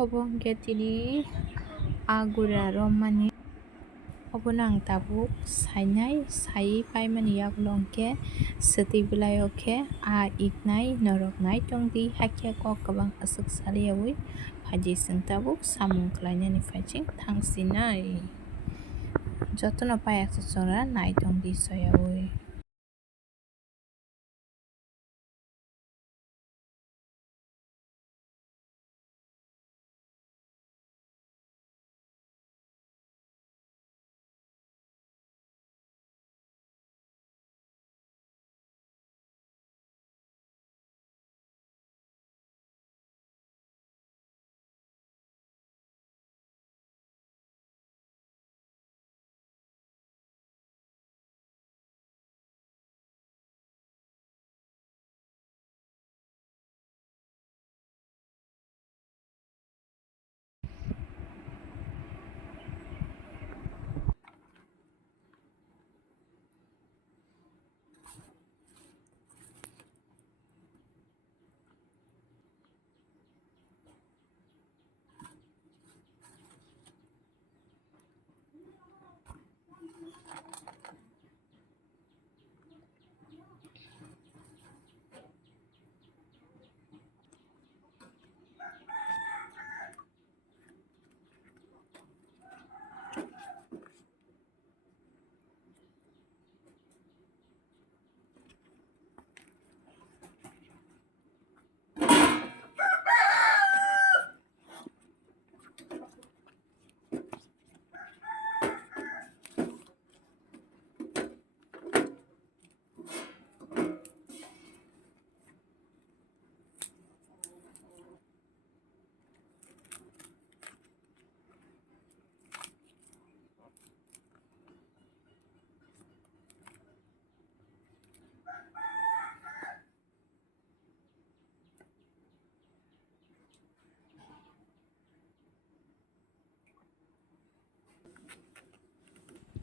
Obong getini agura romani obonang tabuk sainai sai paimani yaglongke seti belayoke a iknai noroknai tongdi hakia kok kabang asuk saliyawi phaji sing tabuk samung khlainani phaiching thangsinai jotono payak chora nai tongdi soyawi.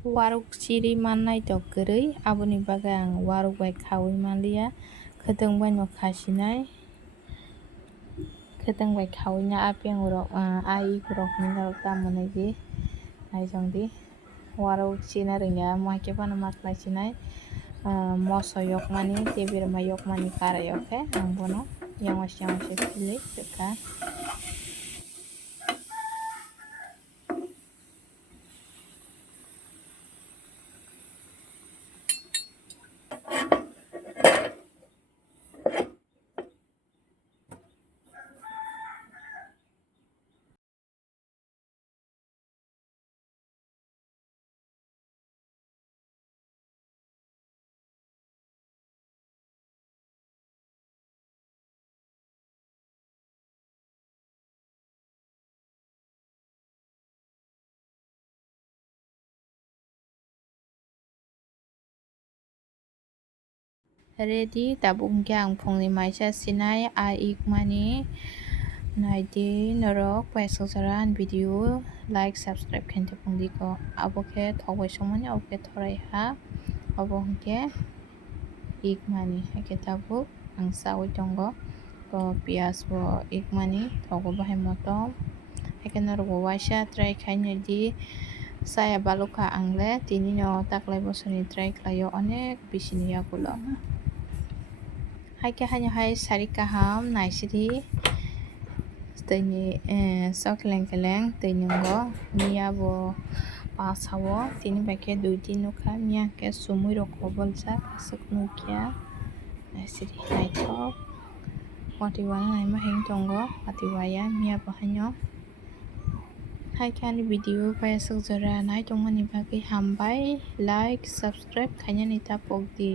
Waruk chiri mannai to kwrwi aboni bagui ang waruk bai khawui manliya khwtwng bai no khasinai khwtwng bai khawui na apeng rok a ik rok hinui tamoni di naitongdi waruk china rwngya maikhe fano ma khlaisinai moso yokmani tebirma yokmani karai o khe ang bono yangwasa pili kwrwkha. Ready tabuk hingkhe ang phungni maisa sinai a ekmani naidi norok paisajora video like subscribe khainte phungdi ko abo khe thok bai songmani abo khe thorai ha obo hingkhe ekmani haikhe tabuk ang chawui tongo to piyaj bo ekmani thogo bahai motom haikhe norog bo waisa try khainai di chaya balukha angle tini no taklai bosorni try khlaio onek bisini yagulo haikhe haino hai sari kaham naisiri twi ni chokeleng keleng twi ningo miya bo pacha o tini bai khe 2-3 nukha miya hingkhe sumui rok koboljak aswk nukya naisiri naithok watui uana naima himoi tongo watui uaya miya bo haino haikhe ani video paisajora naitongmani bagui hambai like subscribe khainani tapukdi.